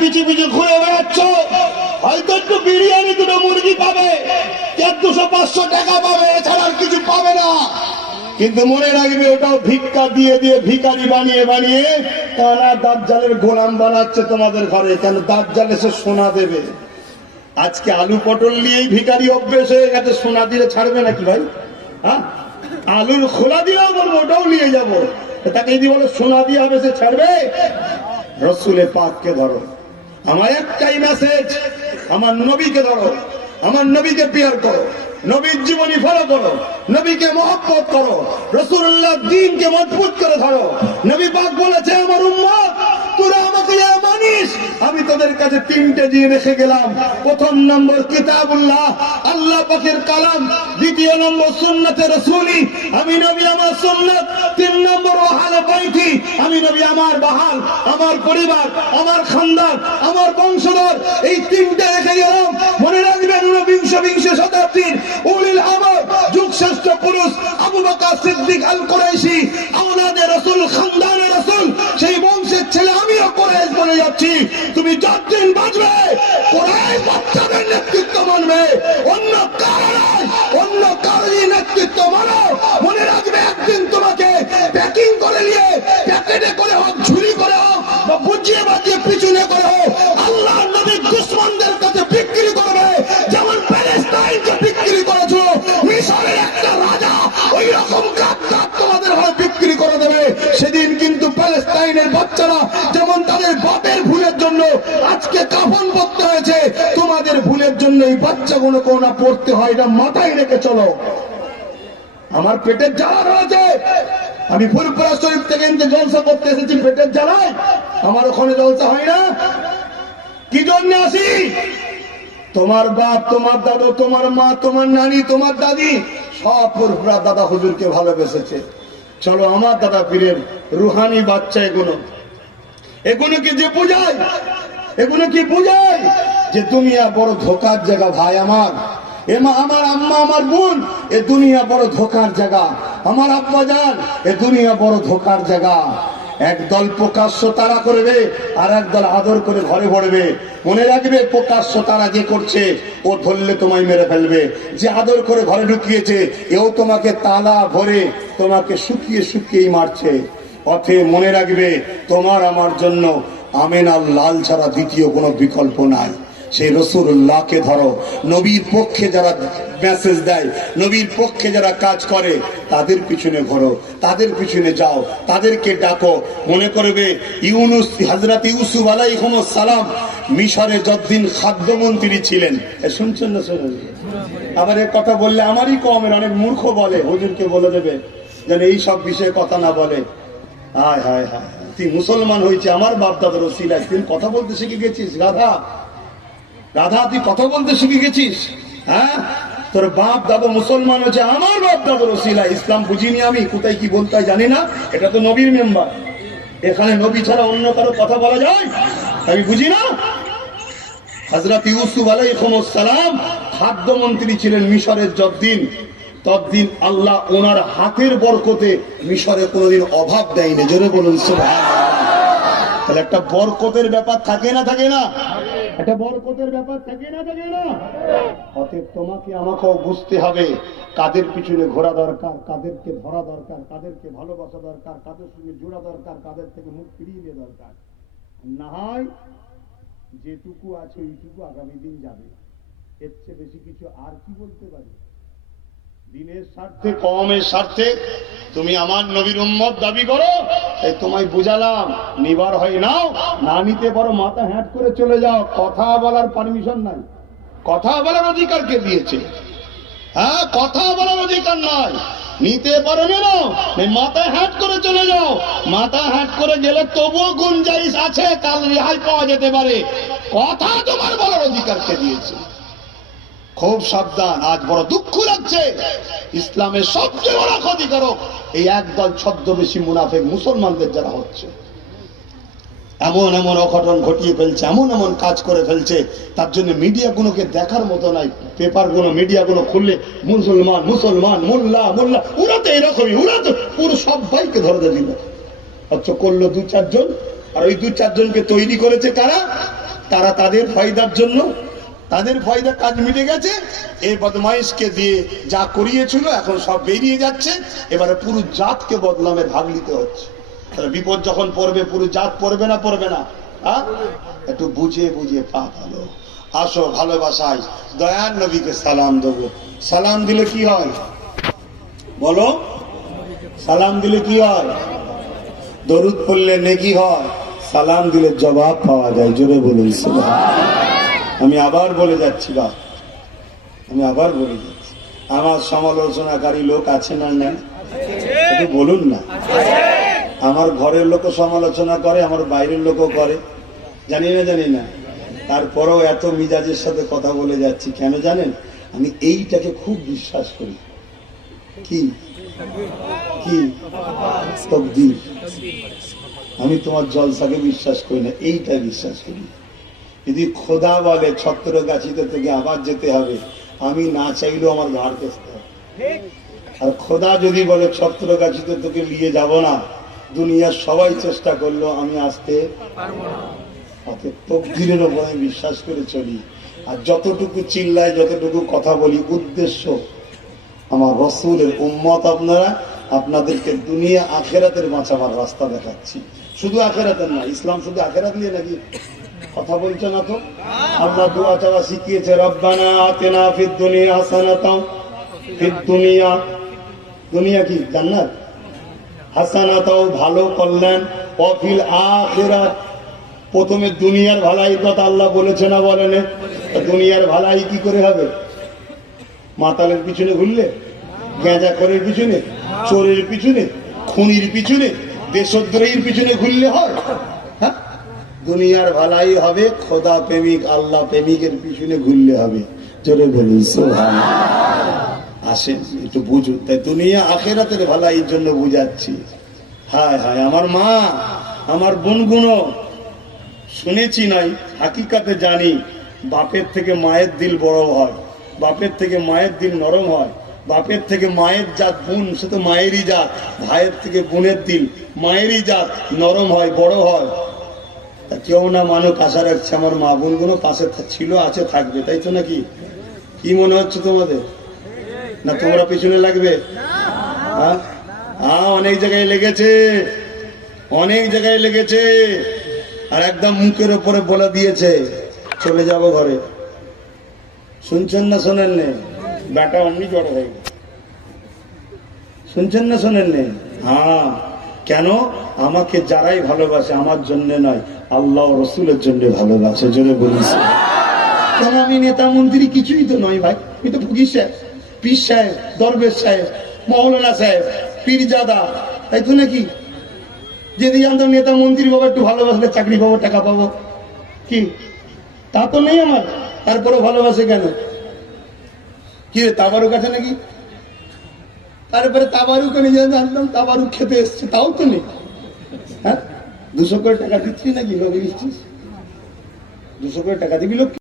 পিছু পিছু ঘুরে বেড়াচ্ছ, হয়তো একটু বিরিয়ানি দুটো মুরগি পাবে, 200-500 টাকা পাবে, এছাড়া আর কিছু পাবে না। কিন্তু মনে রাখবে ওটাও ভিক্ষা দিয়ে দিয়ে ভিখারি বানিয়ে বানিয়ে কানা দাজ্জালের গোলাম বানাচ্ছে তোমাদের ঘরে। কেন? দাজ্জাল এসে সোনা দেবে। আজকে আলু পটল নিয়েই ভিখারি অভ্যেস হয়ে গেছে, সোনা দিলে ছাড়বে নাকি ভাই? হ্যাঁ, আলুর খোলা দিয়েও বলবো ওটাও নিয়ে যাবো, তাকে যদি বলো সোনা দিয়ে হবে সে ছাড়বে? রসুলের পাককে ধরো। আমার একটাই মেসেজ, আমার নবীকে ধরো, আমার নবীকে পিয়ার করো, নবীর জীবনী ফলো করো, নবীকে মহব্বত করো, রাসূলুল্লাহ দ্বীনকে মজবুত করে ধরো। নবী পাক বলেছে, আমার উম্মত তোরা আমাকে যারা মানিস, আমি তোদের কাছে 3টে দিয়ে রেখে গেলাম। প্রথম নম্বর কিতাবুল্লাহ, আল্লাহ পাকের কালাম। দ্বিতীয় নম্বর সুন্নতে রাসূলি, আমি নবী আমার সুন্নাত। 3 নম্বর ওয়াহাল বাইতি, আমি নবী আমার বাহাল, আমার পরিবার, আমার খানদান, আমার বংশধর। এই 3টে রেখে গেলাম। মনে রাখবেন, ঊনবিংশ শতাব্দীর উলিল আমর যুগশ্রেষ্ঠ পুরুষ আবু বকর সিদ্দিক আল কুরাইশি, আওলাদে রাসূল, খানদানে রাসূল, সেই বংশের ছেলে আমিও কুরাইশ বলে যাচ্ছি। তুমি যতদিন বাঁচবে কুরাইশ বাচ্চাদের নেতৃত্ব মানবে, অন্য কারোরই নেতৃত্ব মানো। মনে রাখবে, একদিন তোমাকে প্যাকিং করে নিয়ে প্যাকেটে করে হোক, ঝুলি করে হোক, বা বুঝিয়ে বাজিয়ে পিছনে করে হোক, আল্লাহ নবীর দুশমনদের কাছে বিক্রি করবে। যেমন প্যালেস্টাইনকে বিক্রি করেছো, মিশরের একটা রাজা ওই রকম গাদ্দার তোমাদের ঘরে বিক্রি করে দেবে। সেদিন কিন্তু প্যালেস্টাইনের বাচ্চারা যেমন তাদের বাপের ভুলের জন্য আজকে কাফন পরতে হয়েছে, তোমাদের ভুলের জন্য এই বাচ্চাগুলো কোনা পড়তে হয়, এটা মাথায় রেখে চলো। আমার পেটের জ্বালা রয়েছে, আমি ফুরফুরা শরীফ থেকে জলসা করতে এসেছি পেটের জ্বালায়। আমার ওখানে জলসা হয় না, কি জন্য আসি? তোমার বাপ, তোমার দাদু, তোমার মা, তোমার নানি, তোমার দাদি সব ফুরফুরা দাদা হুজুরকে ভালোবেসেছে। চলো আমার দাদা পীরের রুহানি বাচ্চা এগুলো কি যে বুঝায়, এগুলো কি বুঝায় যে দুনিয়া বড় ধোকার জায়গা। ভাই আমার, আমার আম্মা, আমার বোন, এ দুনিয়া বড় ধোকার জায়গা। আমার আব্বা জান, এ দুনিয়া বড় ধোকার জায়গা। একদল প্রকাশ্য তারা করবে, আর একদল আদর করে ঘরে ভরবে। মনে রাখবে, প্রকাশ্য তারা যে করছে ও ধরলে তোমায় মেরে ফেলবে, যে আদর করে ঘরে ঢুকিয়েছে এও তোমাকে তালা ভরে তোমাকে শুকিয়ে শুকিয়েই মারছে। অতএব মনে রাখবে, তোমার আমার জন্য আমেনার লাল ছাড়া দ্বিতীয় কোনো বিকল্প নাই। সেই রাসূলুল্লাহকে ধরো। নবীর পক্ষে যারা মেসেজ দেয়, নবীর পক্ষে যারা কাজ করে, তাদের পিছনে ঘোরো, তাদের পিছনে যাও, তাদেরকে ডাকো। মনে করবে, ইউনুস, হযরত ইউসুফ আলাইহিস সালাম মিশরে যতদিন খাদ্যমন্ত্রী ছিলেন, শুনছেন না? শুনুন। আবার এই কথা বললে আমারই কমের অনেক মূর্খ বলে, হুজুরকে বলে দেবে যেন এই সব বিষয়ে কথা না বলে। হায় হায় হায়, তুই মুসলমান হয়েছে আমার বাপ দাদার ওসিলায়, তুই কথা বলতে শিখে গেছিস। রাধা তুই কথা বলতে শিখে গেছিস? হ্যাঁ, তোর বাপ দাদা মুসলমান হচ্ছে আমার বাপ দাদার ওসিলা। ইসলাম বুঝিনি আমি, কোথায় কি বলতে হয় জানি না। এটা তো নবীর মেম্বার, এখানে নবী ছাড়া অন্য কারো কথা বলা যায়? আমি বুঝি না। হযরত ইউসুফ আলাইহিস সালাম খাদ্যমন্ত্রী ছিলেন মিশরের ততদিন আল্লাহ ওনার হাতের বরকতে মিশরে কোনোদিন অভাব দেয়নি। জোরে বলুন সুবহানাল্লাহ। তাহলে একটা বরকতের ব্যাপার থাকে না? থাকে না? একটা বরকতের ব্যাপার থাকে না? থাকে না? অতএব তোমাকে আমাকেও বুঝতে হবে কাদের পিছনে ঘোরা দরকার, কাদেরকে ধরা দরকার, কাদেরকে ভালোবাসা দরকার, কাদের সঙ্গে জোড়া দরকার, কাদের থেকে মুখ ফিরিয়ে দেওয়া দরকার। না হয় যেটুকু আছে ওইটুকু আগামী দিন যাবে, এর চেয়ে বেশি কিছু আর কি বলতে পারি? দিনের স্বার্থে, কওমের স্বার্থে তুমি আমার নবীর উম্মত দাবি করো, এই তোমায় বুঝালাম। নিবার হয় নাও, না নিতে পারো মাথা হ্যাট করে চলে যাও। কথা বলার পারমিশন নাই, কথা বলার অধিকার কে দিয়েছে? হ্যাঁ, কথা বলার অধিকার নাই। নিতে পারো না, মাথা হ্যাট করে চলে যাও। মাথা হ্যাট করে গেলে তবুও গুঞ্জাইশ আছে, কাল রেহাই পাওয়া যেতে পারে। কথা তোমার বলার অধিকার কে দিয়েছে? খুব সাবধান। আজ বড় দুঃখ লাগছে, ইসলামের সবচেয়ে বড় ক্ষতিকারক এই একদল ছদ্মবেশী মুনাফিক মুসলমানদের যারা হচ্ছে। এমন এমন অঘটন ঘটিয়ে ফেলছে, এমন এমন কাজ করে ফেলছে, তার জন্য মিডিয়াগুলোকে দেখার মতো নাই। পেপারগুলো, মিডিয়াগুলো খুললে মুসলমান মুসলমান, মোল্লা মোল্লা, ওরা তো এরকমই, ওরা তো পুরো সবাইকে ধরে দিল। অথচ করলো 2-4 জন। আর ওই 2-4 জনকে তৈরি করেছে কারা? তারা তাদের ফায়দার জন্য, তাদের ফায়দা কাজ মিটে গেছে। এই বদমাইশকে দিয়ে যা করিয়েছিল এখন সব বেরিয়ে যাচ্ছে, এবারে পুরো জাতকে বদনামে ভাগ নিতে হচ্ছে। তাহলে বিপদ যখন পড়বে পুরো জাত পড়বে না, পড়বে না? একটু বুঝে বুঝে পা ভালো। আসো ভালোবাসায় দয়ার নবীকে সালাম দেবো। সালাম দিলে কি হয় বলো? সালাম দিলে কি হয়? দরুদ পড়লে নেকি হয়, সালাম দিলে জবাব পাওয়া যায়। জোরে বলুন সুবহানাল্লাহ। আমি আবার বলে যাচ্ছি বা আমি আবার বলে যাচ্ছি, আমার সমালোচনাকারী লোক আছে না? না, একটু বলুন না। আমার ঘরের লোকও সমালোচনা করে, আমার বাইরের লোকও করে, জানি না। তারপরেও এত মিজাজের সাথে কথা বলে যাচ্ছি কেন জানেন? আমি এইটাকে খুব বিশ্বাস করি। কি কি তাকদীর। আমি তোমার জলসাকে বিশ্বাস করি না, এইটা বিশ্বাস করি। যদি খোদা বলে ছত্রগাছিতে তোকে আবার যেতে হবে, আমি না চাইলেও আমার ঘাড় পেছতে হবে। আর খোদা যদি বলে ছত্রগাছিতে তোকে নিয়ে যাব না, দুনিয়ার সবাই চেষ্টা করলো, আমি আসতে পারবো না। তকদীরের উপর আমি বিশ্বাস করে চলি। আর যতটুকু চিল্লাই, যতটুকু কথা বলি, উদ্দেশ্য আমার রাসূলের উম্মত আপনারা, আপনাদেরকে দুনিয়া আখেরাতের বাঁচাবার রাস্তা দেখাচ্ছি। শুধু আখেরাতের না, ইসলাম শুধু আখেরাত নিয়ে নাকি কথা বলছে না তো? আল্লাহ দোয়া চাওয়া শিখিয়েছে, রব্বানা আতিনা ফিদ দুনিয়া হাসানাতাও, ফিদ দুনিয়া, দুনিয়া কি জান্নাত, হাসানাতাও ভালো কল্যাণ, ও ফিল আখিরাত। প্রথমে দুনিয়ার ভালাই কথা আল্লাহ বলেছে না বলেন? দুনিয়ার ভালাই কি করে হবে? মাতালের পিছনে ঘুরলে, গাঁজাখোরের পিছনে, চোরের পিছনে, খুনির পিছনে, দেশদ্রোহীর পিছনে ঘুরলে হয়? হ্যাঁ, দুনিয়ার ভালাই হবে খোদা প্রেমিক, আল্লাহ প্রেমিকের পিছনে ঘুরলে হবে। জোরে বলুন সুবহানাল্লাহ। আসেন একটু বুঝুন। তাই দুনিয়া আখেরাতের ভালাইয়ের জন্য বুঝাচ্ছি। হায় হায়, আমার মা, আমার বোনগুলো শুনেছি নাই, হাকিকাতে জানি, বাপের থেকে মায়ের দিল বড় হয়, বাপের থেকে মায়ের দিল নরম হয়, বাপের থেকে মায়ের জাত বোন, সে তো মায়েরই জাত, ভাইয়ের থেকে বোনের দিল মায়েরই জাত নরম হয়, বড় হয়। তা কেউ না মানুষ আশা রাখছে আমার মা বোনগুলো পাশে ছিল, আছে, থাকবে, তাই তো নাকি? কি মনে হচ্ছে তোমাদের? না তোমরা পিছনে লাগবে? হ্যাঁ, অনেক জায়গায় লেগেছে, অনেক জায়গায় লেগেছে। আর একদম মুখের উপরে বলে দিয়েছে চলে যাব ঘরে। শুনছেন না শোনেন নে? বেটা অমনি জড়ো হয়ে গেছে। শুনছেন না শোনেন নে? হ্যাঁ, কেন? আমাকে যারাই ভালোবাসে আমার জন্য নয়, আল্লাহ রসুলের জন্য ভালোবাসে। জন্য বলিস কেন? আমি নেতা মন্ত্রী কিছুই তো নয় ভাই, আমি তো ফকির সাহেব, পীর সাহেব, দরবেশ সাহেব, মৌলানা সাহেব, পীরজাদা, তাই তো নাকি? যদি জানতাম নেতা মন্ত্রী বাবা একটু ভালোবাসলে চাকরি পাবো, টাকা পাবো, কি তা তো নেই আমার। তারপরে ভালোবাসে কেন? কি রে, তাবারুক আছে নাকি? তারপরে তাবারুক নিয়ে জানতাম তাবারুক খেতে এসছে, তাও তো নেই। হ্যাঁ, 200 করে টাকা দিচ্ছি নাকি লোক দিচ্ছিস? 200 করে টাকা দিবি লোক?